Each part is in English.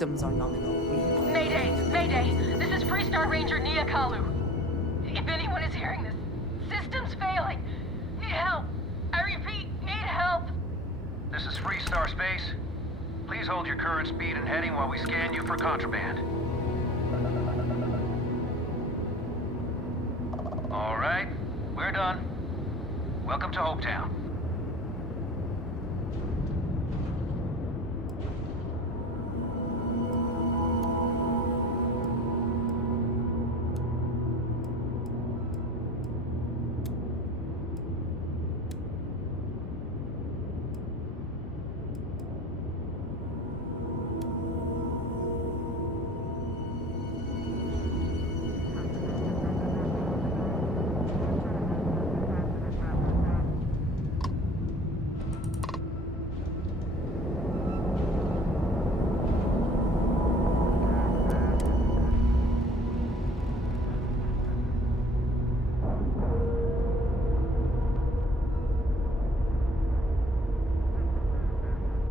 victims are nominal. Mayday! Mayday! This is Freestar Ranger Nia Kalu. If anyone is hearing this, system's failing. Need help. I repeat, need help. This is Freestar Space. Please hold your current speed and heading while we scan you for contraband. All right, we're done. Welcome to Hopetown.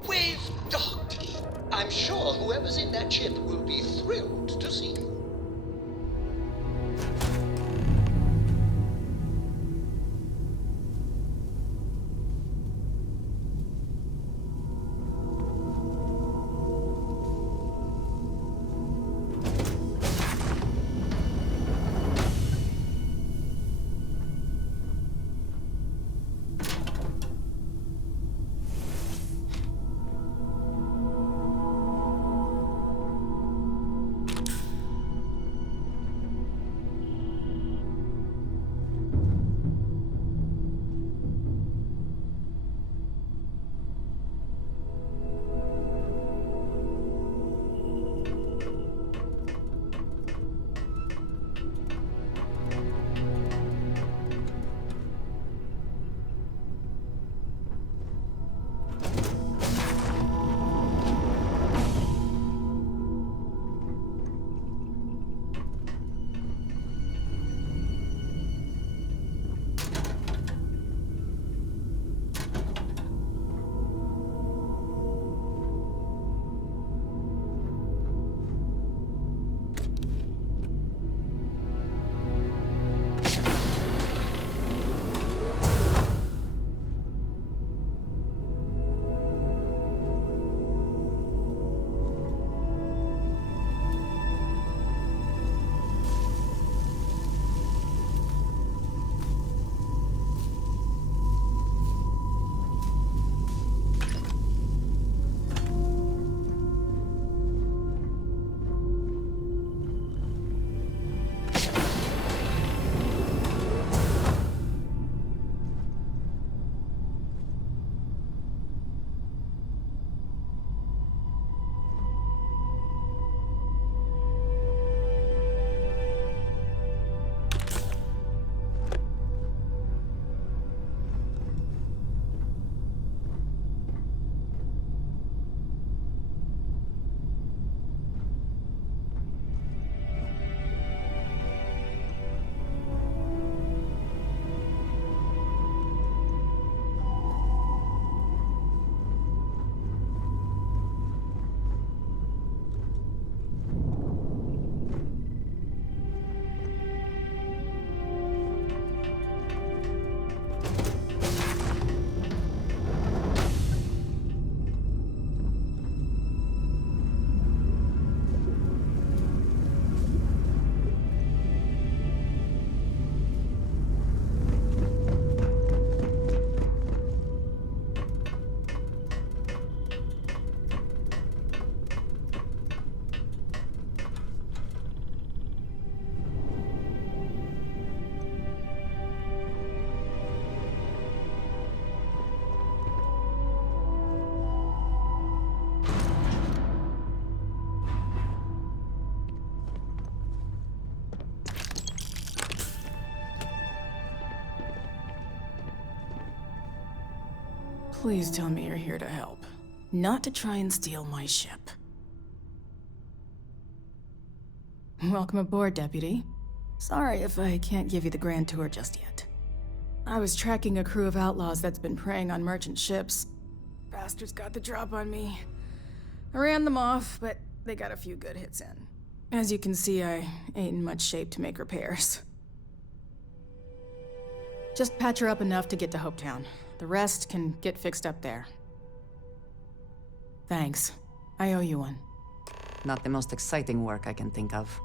We've docked. I'm sure whoever's in that ship will be thrilled to see you. Please tell me you're here to help, not to try and steal my ship. Welcome aboard, Deputy. Sorry if I can't give you the grand tour just yet. I was tracking a crew of outlaws that's been preying on merchant ships. Bastards got the drop on me. I ran them off, but they got a few good hits in. As you can see, I ain't in much shape to make repairs. Just patch her up enough to get to Hopetown. The rest can get fixed up there. Thanks. I owe you one. Not the most exciting work I can think of.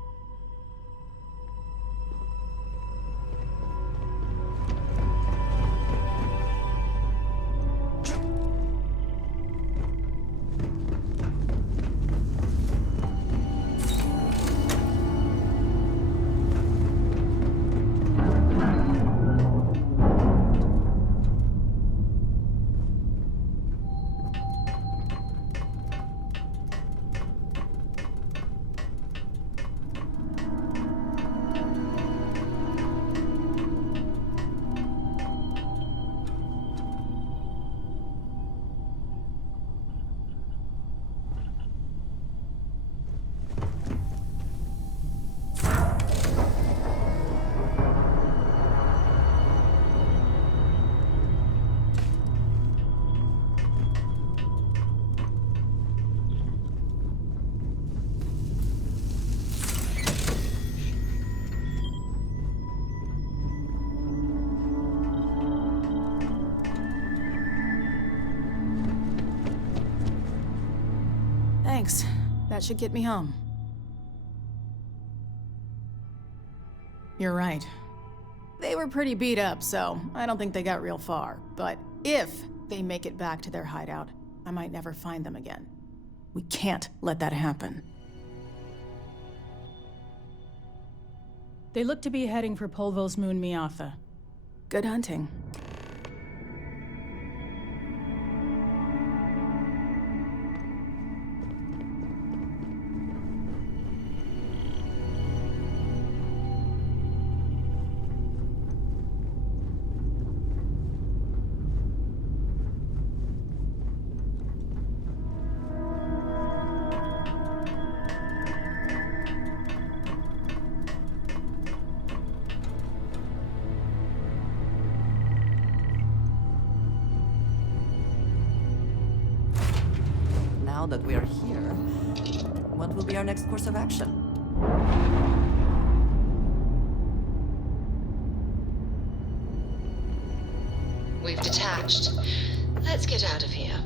Thanks. That should get me home. You're right. They were pretty beat up, so I don't think they got real far. But if they make it back to their hideout, I might never find them again. We can't let that happen. They look to be heading for Polvo's moon Miatha. Good hunting. Now that we are here, what will be our next course of action? We've detached. Let's get out of here.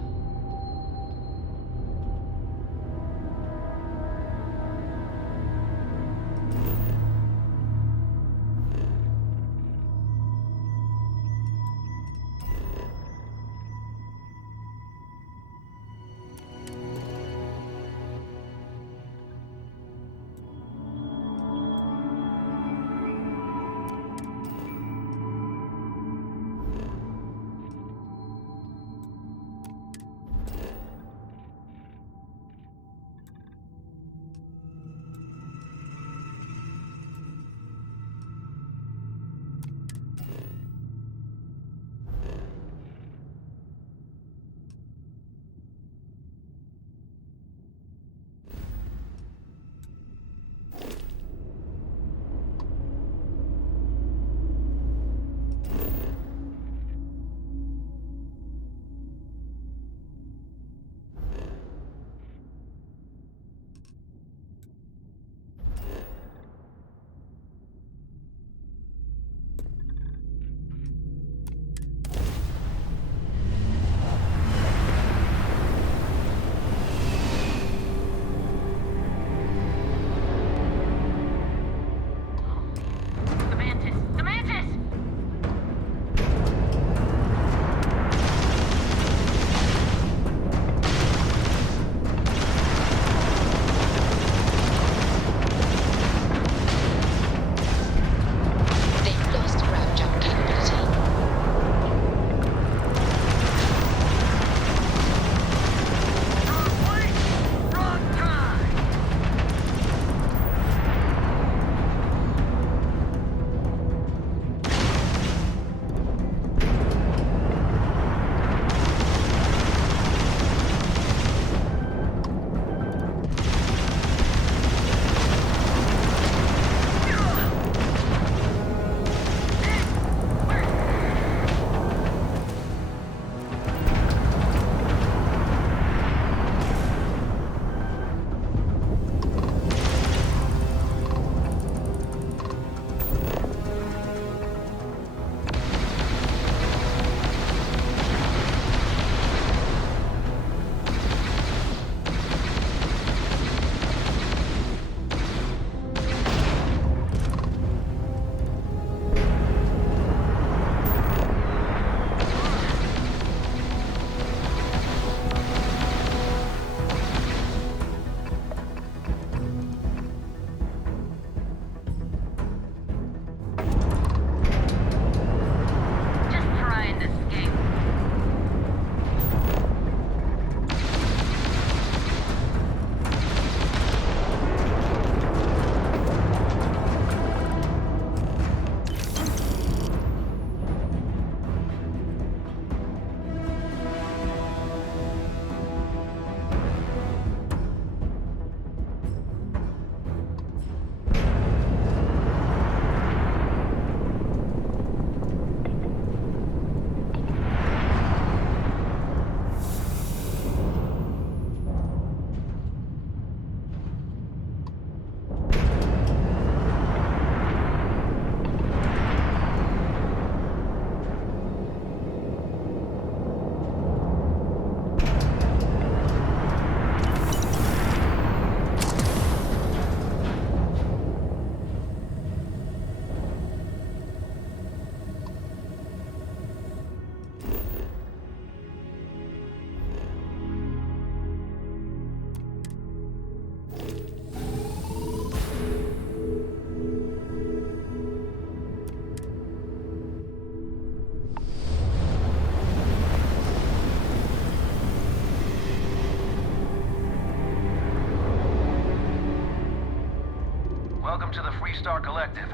Welcome to the Freestar Collective.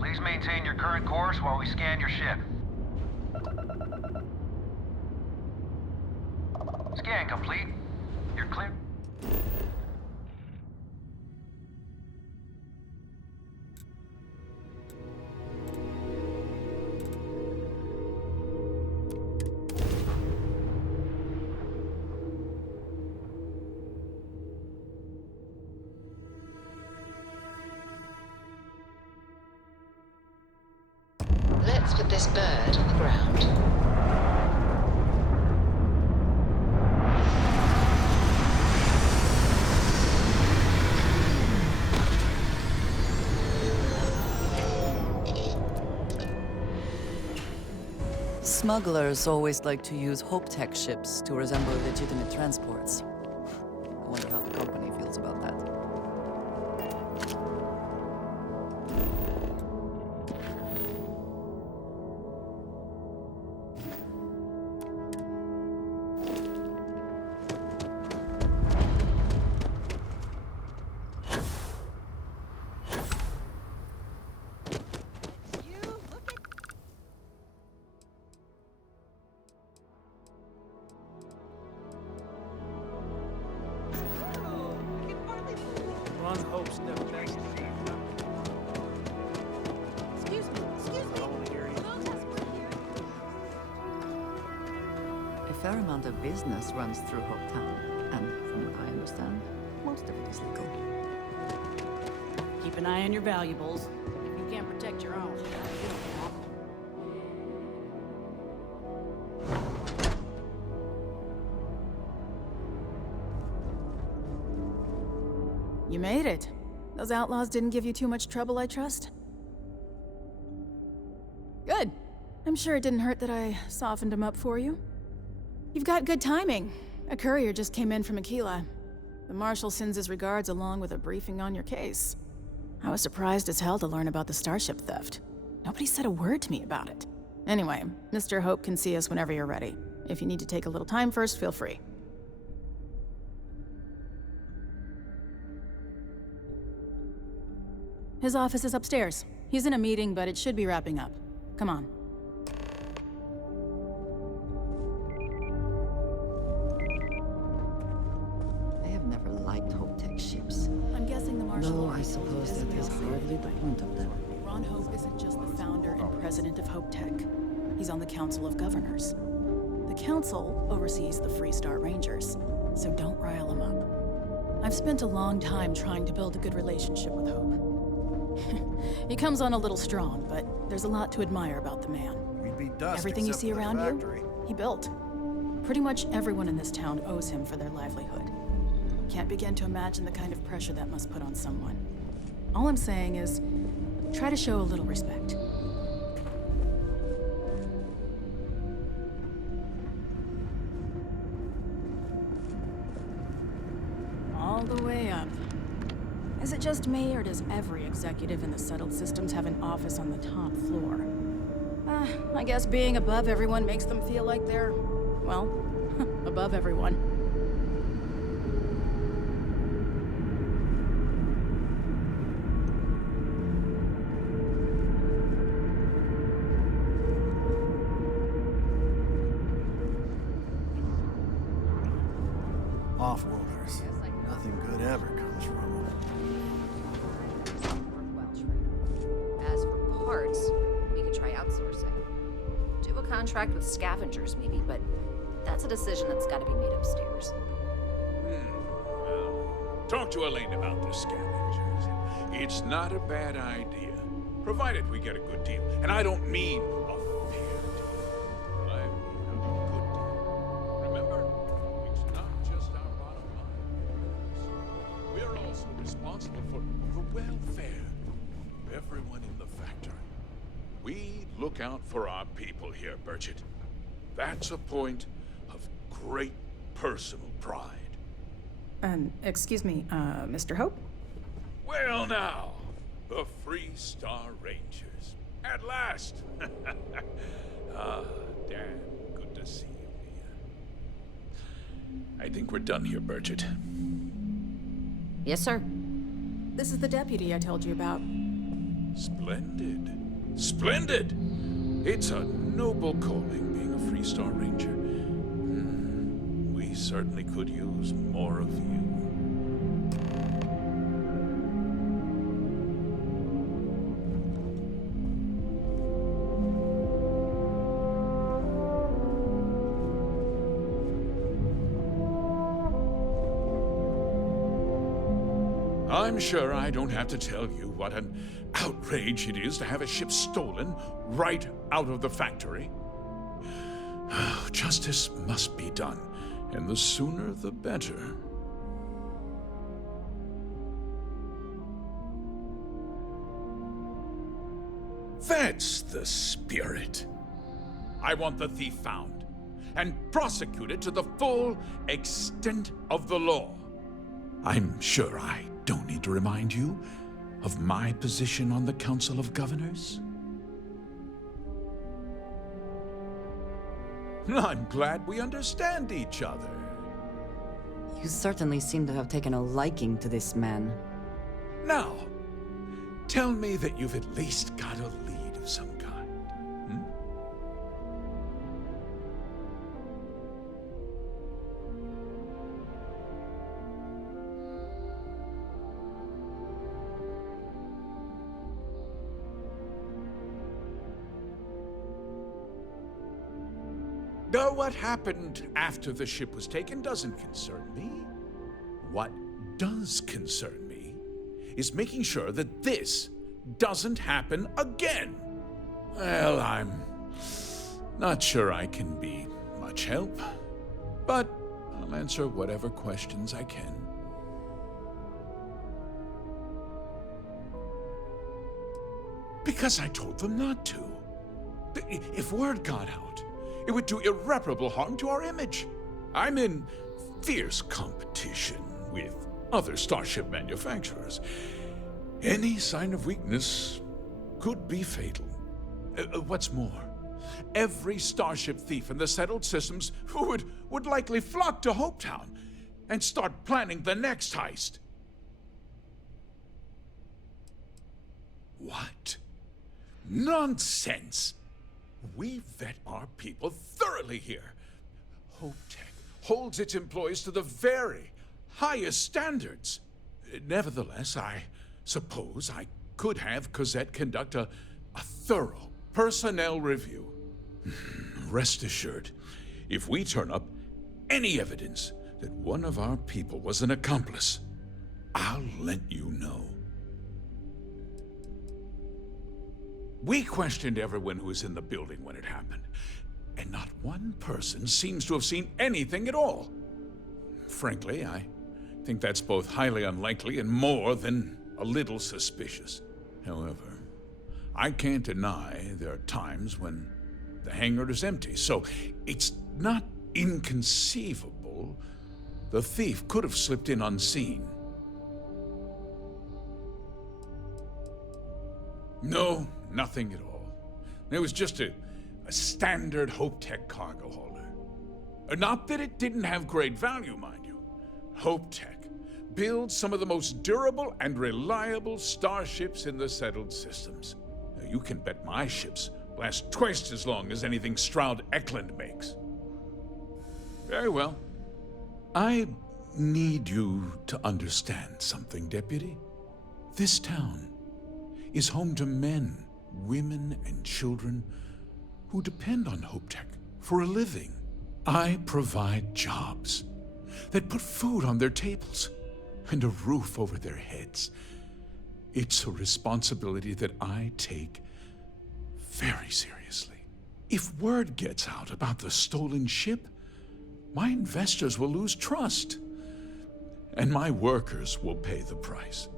Please maintain your current course while we scan your ship. Scan complete. You're clear. Let's put this bird on the ground. Smugglers always like to use Hope Tech ships to resemble legitimate transports. I wonder how the company feels about that. Ron Hope's the best. Excuse me. I don't want to hear you. A fair amount of business runs through Hopetown, and from what I understand, most of it is legal. Keep an eye on your valuables. If you can't protect your own, you don't want them. You made it. Those outlaws didn't give you too much trouble, I trust? Good. I'm sure it didn't hurt that I softened him up for you. You've got good timing. A courier just came in from Aquila. The Marshal sends his regards along with a briefing on your case. I was surprised as hell to learn about the starship theft. Nobody said a word to me about it. Anyway, Mr. Hope can see us whenever you're ready. If you need to take a little time first, feel free. His office is upstairs. He's in a meeting, but it should be wrapping up. Come on. I have never liked Hope Tech ships. I'm guessing the Marshal No, I already told you suppose this, that is but I'll hardly say the it point of them. Ron Hope isn't just the founder and president of Hope Tech. He's on the Council of Governors. The Council oversees the Freestar Rangers, so don't rile him up. I've spent a long time trying to build a good relationship with Hope. He comes on a little strong, but there's a lot to admire about the man. We'd be dust. Everything you except see for the around factory. you, he built. Pretty much everyone in this town owes him for their livelihood. Can't begin to imagine the kind of pressure that must put on someone. All I'm saying is, try to show a little respect. All the way up. Is it just me, or does every executive in the settled systems have an office on the top floor? I guess being above everyone makes them feel like they're, well, above everyone. Off-worlders. Nothing good ever comes from them. As for parts, we could try outsourcing. Do a contract with scavengers, maybe, but that's a decision that's got to be made upstairs. Well, talk to Elaine about the scavengers. It's not a bad idea, provided we get a good deal. And I don't mean a fair deal. I mean a good deal. Remember, it's not just our bottom line. We're also responsible for the welfare of everyone in the factory. We look out for our people here, Burchett. That's a point of great personal pride. Excuse me, Mr. Hope? Well now, the Freestar Rangers. At last! Damn good to see you here. I think we're done here, Burchett. Yes, sir. This is the deputy I told you about. Splendid. Splendid! It's a noble calling being a Freestar Ranger. We certainly could use more of you. I'm sure I don't have to tell you what an outrage it is to have a ship stolen right out of the factory. Justice must be done, and the sooner the better. That's the spirit. I want the thief found and prosecuted to the full extent of the law. I'm sure I don't need to remind you of my position on the Council of Governors. I'm glad we understand each other. You certainly seem to have taken a liking to this man. Now, tell me that you've at least got a lead of some kind. No, what happened after the ship was taken doesn't concern me. What does concern me is making sure that this doesn't happen again. Well, I'm not sure I can be much help, but I'll answer whatever questions I can. Because I told them not to. If word got out, it would do irreparable harm to our image. I'm in fierce competition with other starship manufacturers. Any sign of weakness could be fatal. What's more, every starship thief in the settled systems would likely flock to Hopetown and start planning the next heist. What? Nonsense! We vet our people thoroughly here. HopeTech holds its employees to the very highest standards. Nevertheless, I suppose I could have Cosette conduct a thorough personnel review. Rest assured, if we turn up any evidence that one of our people was an accomplice, I'll let you know. We questioned everyone who was in the building when it happened, and not one person seems to have seen anything at all. Frankly, I think that's both highly unlikely and more than a little suspicious. However, I can't deny there are times when the hangar is empty, so it's not inconceivable the thief could have slipped in unseen. No, nothing at all. It was just a standard HopeTech cargo hauler. Not that it didn't have great value, mind you. HopeTech builds some of the most durable and reliable starships in the settled systems. Now, you can bet my ships last twice as long as anything Stroud Eklund makes. Very well. I need you to understand something, Deputy. This town is home to men, women, and children who depend on HopeTech for a living. I provide jobs that put food on their tables and a roof over their heads. It's a responsibility that I take very seriously. If word gets out about the stolen ship, my investors will lose trust, and my workers will pay the price.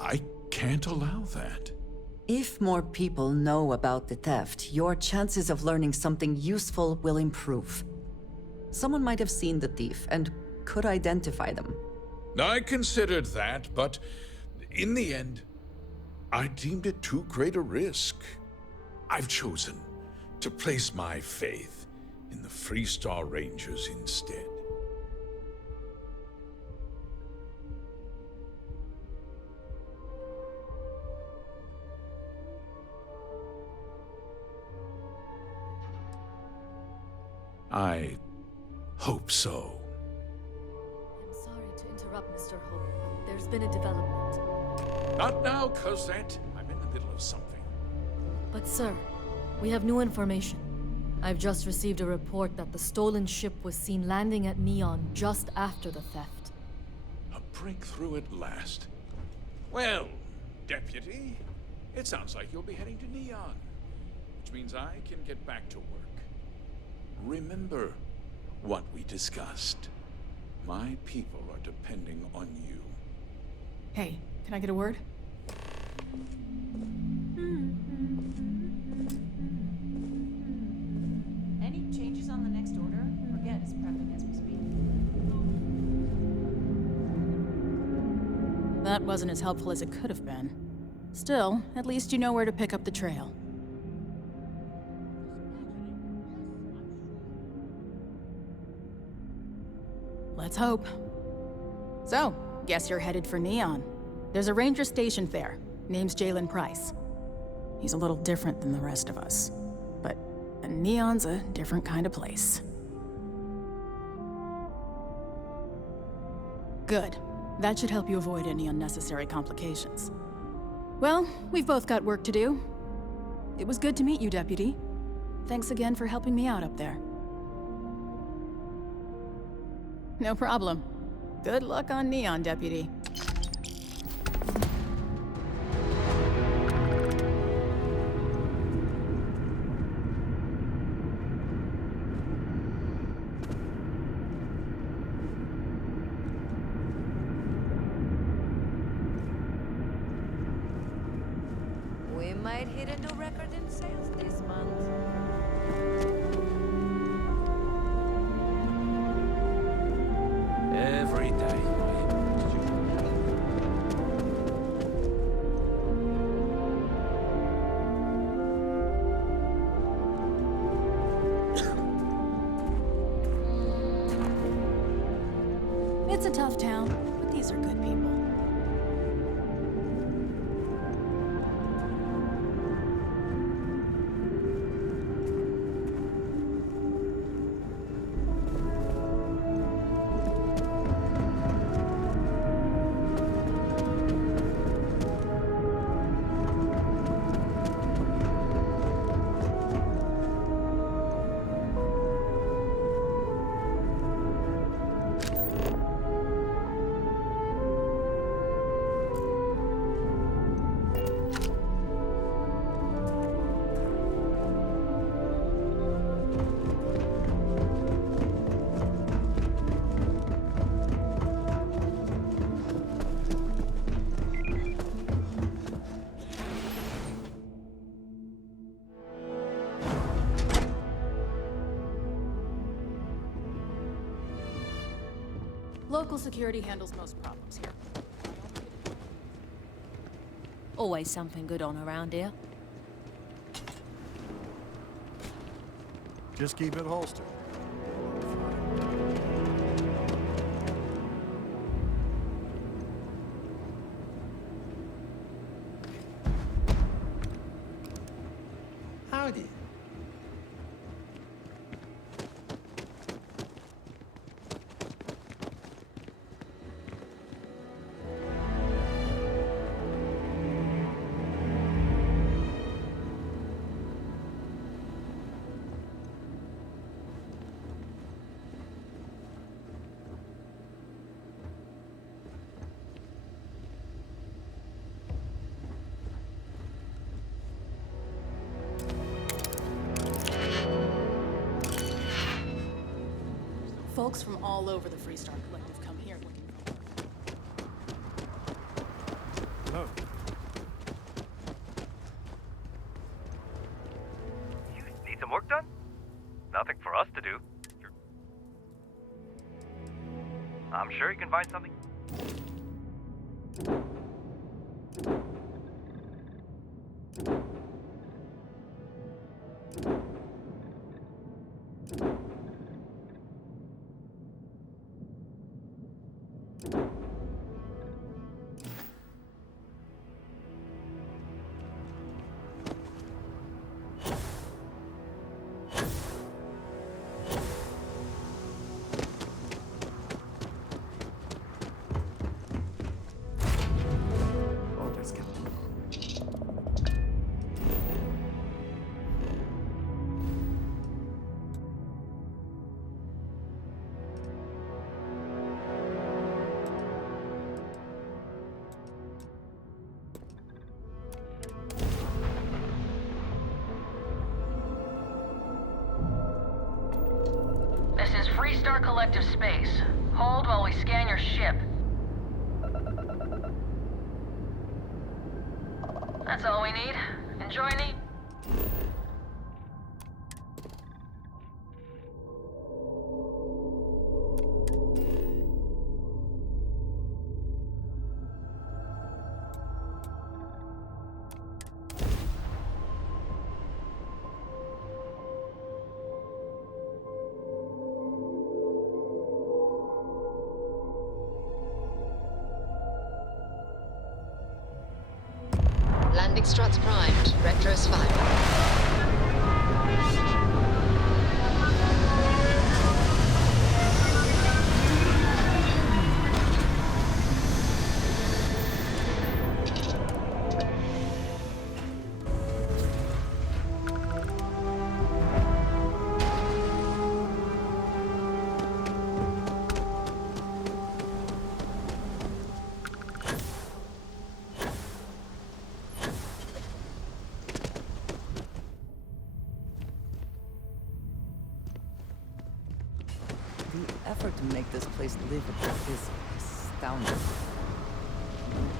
I can't allow that. If more people know about the theft, your chances of learning something useful will improve. Someone might have seen the thief and could identify them. I considered that, but in the end, I deemed it too great a risk. I've chosen to place my faith in the Freestar Rangers instead. I hope so. I'm sorry to interrupt, Mr. Hope, but there's been a development. Not now, Cosette. I'm in the middle of something. But sir, we have new information. I've just received a report that the stolen ship was seen landing at Neon just after the theft. A breakthrough at last. Well, Deputy, it sounds like you'll be heading to Neon, which means I can get back to work. Remember what we discussed. My people are depending on you. Hey, can I get a word? Any changes on the next order? Forget is prepping as we speak. That wasn't as helpful as it could have been. Still, at least you know where to pick up the trail. Let's hope. So, guess you're headed for Neon. There's a ranger stationed there. Name's Jalen Price. He's a little different than the rest of us. But Neon's a different kind of place. Good. That should help you avoid any unnecessary complications. Well, we've both got work to do. It was good to meet you, Deputy. Thanks again for helping me out up there. No problem. Good luck on Neon, Deputy. We might hit a new record in sales this month. Every day. It's a tough town, but these are good people. Local security handles most problems here. Always something good on around here. Just keep it holstered. Howdy. Folks from all over the Freestar Collective come here looking for work. Oh. You need some work done? Nothing for us to do. I'm sure you can find something. Freestar Collective Space. Hold while we scan your ship. That's all we need. Enjoy, Neat. Landing struts primed. Retros firing. The effort to make this place livable is astounding.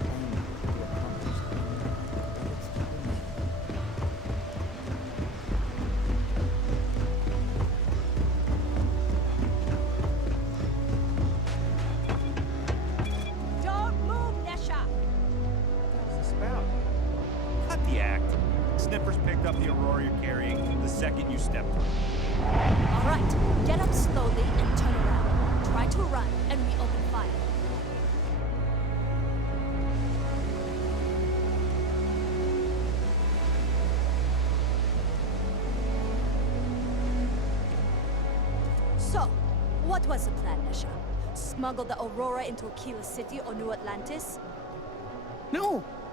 Not only did we accomplish the but it's truly Don't move, Nesha! What's this about? Cut the act. Sniffers picked up the Aurora you're carrying the second you stepped through. All right, get up slowly and turn around. Try to run, and we open fire. So, what was the plan, Nesha? Smuggle the Aurora into Aquila City or New Atlantis?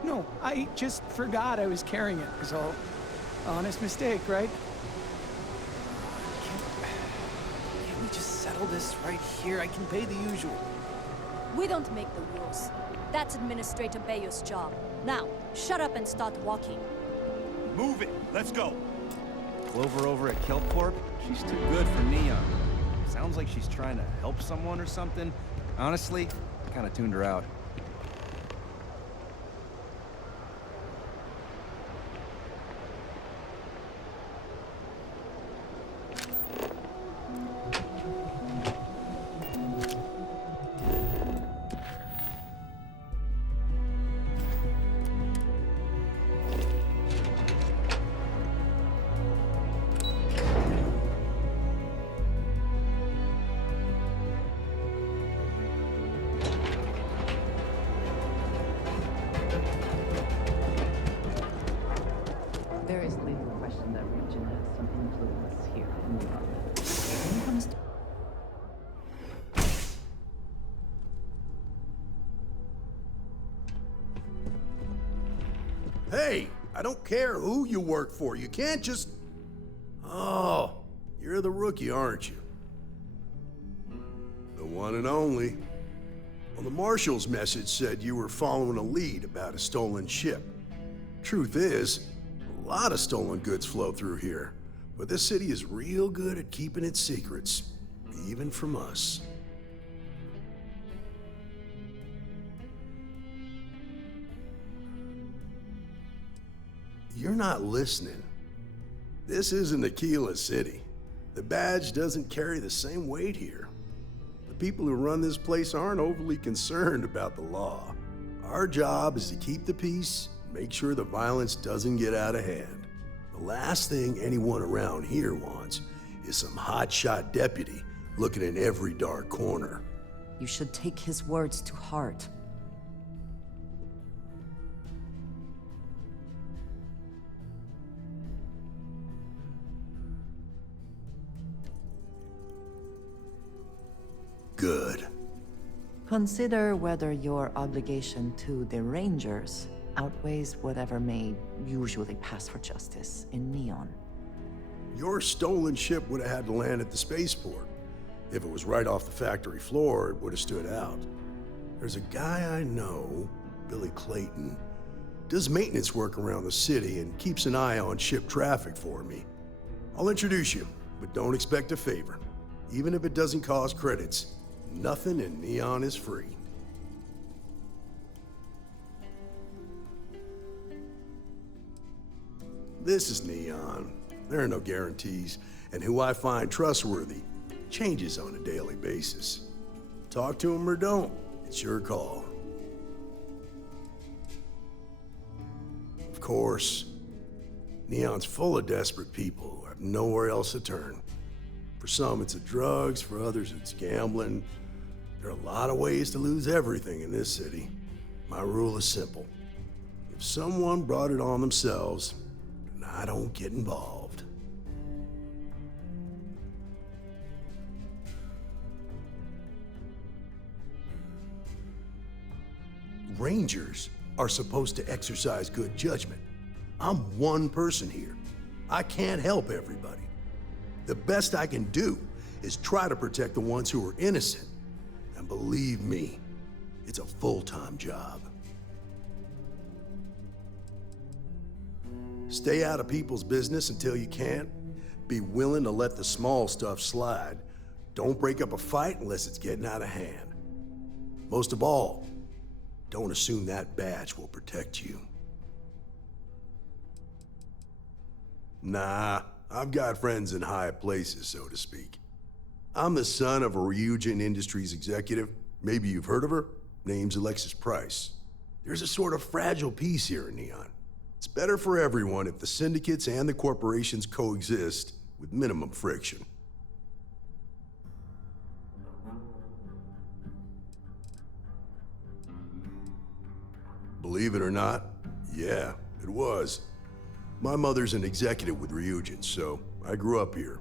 No, I just forgot I was carrying it, is all. Honest mistake, right? Can't we just settle this right here? I can pay the usual. We don't make the rules. That's Administrator Bayo's job. Now, shut up and start walking. Move it! Let's go! Clover over at Kelpcorp? She's too good for Neon. Sounds like she's trying to help someone or something. Honestly, I kinda tuned her out. There is little question that region has some influence here in Europe. When it comes to Hey, I don't care who you work for. You can't just... Oh, you're the rookie, aren't you? The one and only. Well, the Marshal's message said you were following a lead about a stolen ship. Truth is, a lot of stolen goods flow through here, but this city is real good at keeping its secrets, even from us. You're not listening. This isn't Aquila City. The badge doesn't carry the same weight here. The people who run this place aren't overly concerned about the law. Our job is to keep the peace and make sure the violence doesn't get out of hand. The last thing anyone around here wants is some hotshot deputy looking in every dark corner. you should take his words to heart. Good. Consider whether your obligation to the Rangers outweighs whatever may usually pass for justice in Neon. Your stolen ship would have had to land at the spaceport. If it was right off the factory floor, it would have stood out. There's a guy I know, Billy Clayton, does maintenance work around the city and keeps an eye on ship traffic for me. I'll introduce you, but don't expect a favor. Even if it doesn't cost credits, nothing in Neon is free. This is Neon. There are no guarantees, and who I find trustworthy changes on a daily basis. Talk to them or don't, it's your call. Of course, Neon's full of desperate people who have nowhere else to turn. For some, it's the drugs, for others, it's gambling. There are a lot of ways to lose everything in this city. My rule is simple. If someone brought it on themselves, then I don't get involved. Rangers are supposed to exercise good judgment. I'm one person here. I can't help everybody. The best I can do is try to protect the ones who are innocent. And believe me, it's a full-time job. Stay out of people's business until you can. Be willing to let the small stuff slide. Don't break up a fight unless it's getting out of hand. Most of all, don't assume that badge will protect you. Nah, I've got friends in high places, so to speak. I'm the son of a Ryujin Industries executive. Maybe you've heard of her. Name's Alexis Price. There's a sort of fragile peace here in Neon. It's better for everyone if the syndicates and the corporations coexist with minimum friction. Believe it or not, yeah, it was. My mother's an executive with Ryujin, so I grew up here.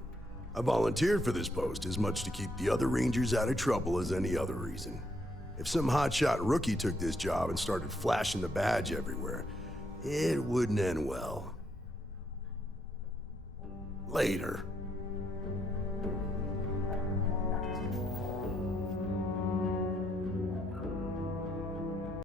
I volunteered for this post as much to keep the other Rangers out of trouble as any other reason. If some hotshot rookie took this job and started flashing the badge everywhere, it wouldn't end well. Later.